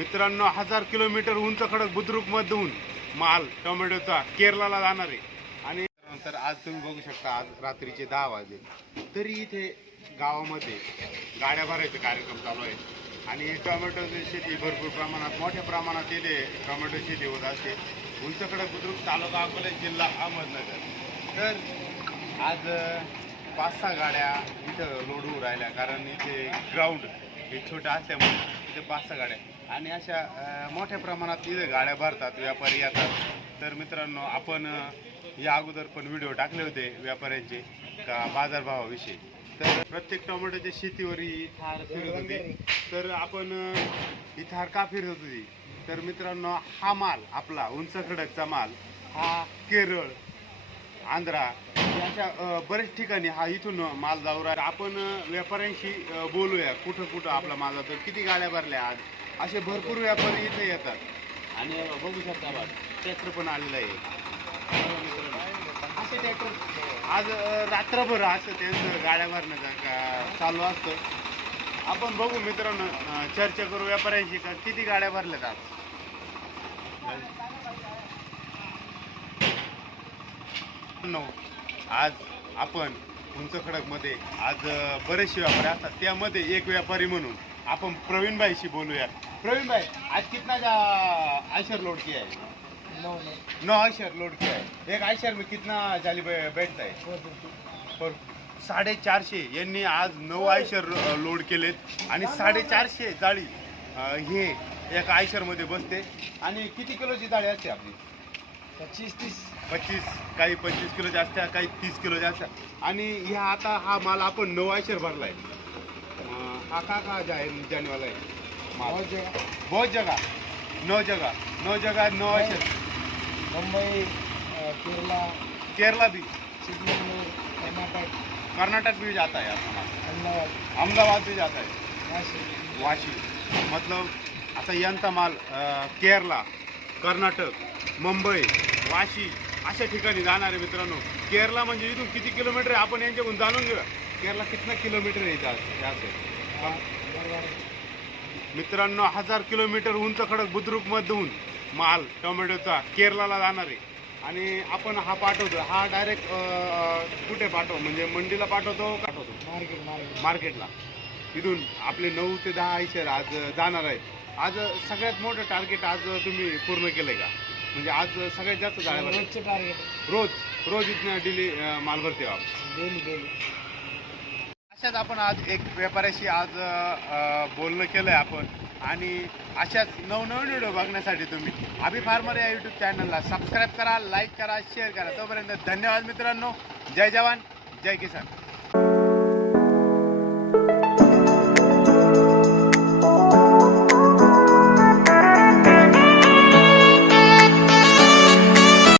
मित्रांनो हजार किलोमीटर उंच खडक बुद्रुकमधून माल टोमॅटोचा केरळला जाणार आहे. आणि नंतर आज तुम्ही बघू शकता आज रात्रीचे दहा वाजले. तरी इथे गावामध्ये गाड्या भरायचे कार्यक्रम चालू आहे आणि टोमॅटोची शेती भरपूर प्रमाणात मोठ्या प्रमाणात येते टोमॅटो शेती होत असते. उंच खडक बुद्रुक तालुका अकोले जिल्हा अहमदनगर. तर आज पाच सहा गाड्या इथं लोड होऊ राहिल्या. कारण इथे ग्राउंड हे छोटं असल्यामुळे इथे पाच सहा गाड्या आणि अशा मोठ्या प्रमाणात इथे गाड्या भरतात व्यापारी येतात. तर मित्रांनो आपण या अगोदर पण व्हिडिओ टाकले होते व्यापाऱ्यांचे का बाजारभावाविषयी. तर प्रत्येक टोमॅटोच्या शेतीवर ही थार फिरत होती. तर आपण ही थार का फिरत होती? तर मित्रांनो हा माल आपला उंच खडकचा माल हा केरळ आंध्रा अशा बरेच ठिकाणी हा इथून माल जाऊ राहिला आपण व्यापाऱ्यांशी बोलूया कुठं कुठं आपला माल जातो किती गाड्या भरल्या आज असे भरपूर व्यापारी इथे येतात आणि बघू शकता बा ट्रॅक्टर पण आलेला आहे मित्रांनो. असे ट्रॅक्टर आज रात्रभर असं त्यांचं गाड्या भरण्याचं का- चालू असतं आपण बघू मित्रांनो चर्चा करू व्यापाऱ्यांशी का किती गाड्या भरल्यात आज No. आज आपण उंच खडकमध्ये आज बरेचसे व्यापारी असतात. त्यामध्ये एक व्यापारी म्हणून आपण प्रवीण भाईशी बोलूया. प्रवीण भाई आज कितना आयशर लोड किया है नौ आयशर लोड किया है एक आयशर में कितना जाली बै- बैठता है पर साडेचारशे. यांनी आज नऊ आयशर लोड केलेत. आणि साडेचारशे जाळी हे एका आयशरमध्ये बसते. आणि किती किलोची जाळी असते आपली? पच्चीस तीस. पच्चीस काही पंचवीस किलोच्या असत्या काही तीस किलोच्या असत्या आणि ह्या आता हा माल आपण नऊ आयशर भरलाय. अं, हा का का जाय जानेवाला आहे? माल. बहुत जगह. बहुत जगह. नौ जगह. नौ जगह नौ आयशर मुंबई अ, केरला. केरला भी चिकमंगलूर कर्नाटक. कर्नाटक भी जाता है आपका माल. अहमदाबाद. अहमदाबाद भी जाता है नाशिक वाशी मतलब आता यांचा माल अं, केरला कर्नाटक मुंबई वाशी अशा ठिकाणी जाणार आहे मित्रांनो केरला म्हणजे इथून किती किलोमीटर आहे? आपण यांच्याकडून जाणून घेऊया. केरला कितना किलोमीटर आहे इथं? मित्रांनो हजार किलोमीटर उंच खडक बुद्रुकमधून माल टोमॅटोचा केरळला जाणार आहे. आणि आपण हा पाठवतो. हा डायरेक्ट कुठे पाठव? म्हणजे मंडीला पाठवतो पाठवतो. Market market. मार्केटला. इथून आपले नऊ ते दहा आयशर आज जाणार आहेत आज सगळ्यात मोठं टार्गेट आज तुम्ही पूर्ण केलंय का? म्हणजे आज सगळ्यात जास्त जाळ्या भरल्या. रोजचे टार्गेट रोज रोज इथनं डिली माल भरते आप डेली डेली. अशाच आपण आज एक व्यापाऱ्याशी आज अ, बोलणं केलंय आपण. आणि अशाच नवनवीन व्हिडिओ बघण्यासाठी तुम्ही अभि फार्मर या यूट्यूब चॅनलला सबस्क्राईब करा लाईक करा शेअर करा. तोपर्यंत धन्यवाद मित्रांनो. जय जवान जय किसान.